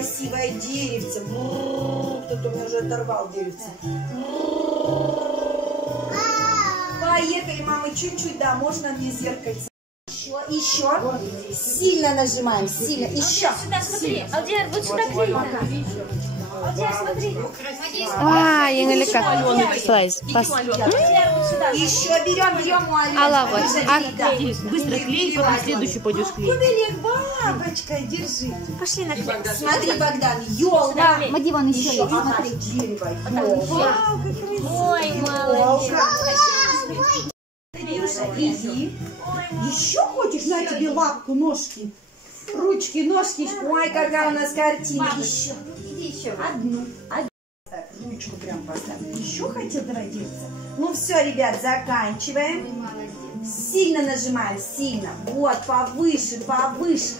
красивое деревце. Кто-то у меня уже оторвал деревце. Поехали, мама, чуть-чуть, да, можно мне зеркальце. Еще. Сильно нажимаем, сильно. Еще. Сюда, смотри. Алдияр, вот сюда клей. Алдияр, смотри. Я налегка. Слайз. Еще берем у Али. Быстро клей, потом следующий пойдешь клеить. Кубелек, бабочка, держи. Пошли на клей. Смотри, Богдан, елка. Мадиван еще есть. Смотри, дерево, елка. Ой, молодец. Илюша, иди. Еще хочешь? На тебе лапку, ножки. Ручки, ножки. Ой, какая у нас картина. Еще. Иди еще. Одну. Так, ручку прям поставим. Еще хотел родиться? Ну все, ребят, заканчиваем. Сильно нажимаем, сильно. Вот, повыше, повыше.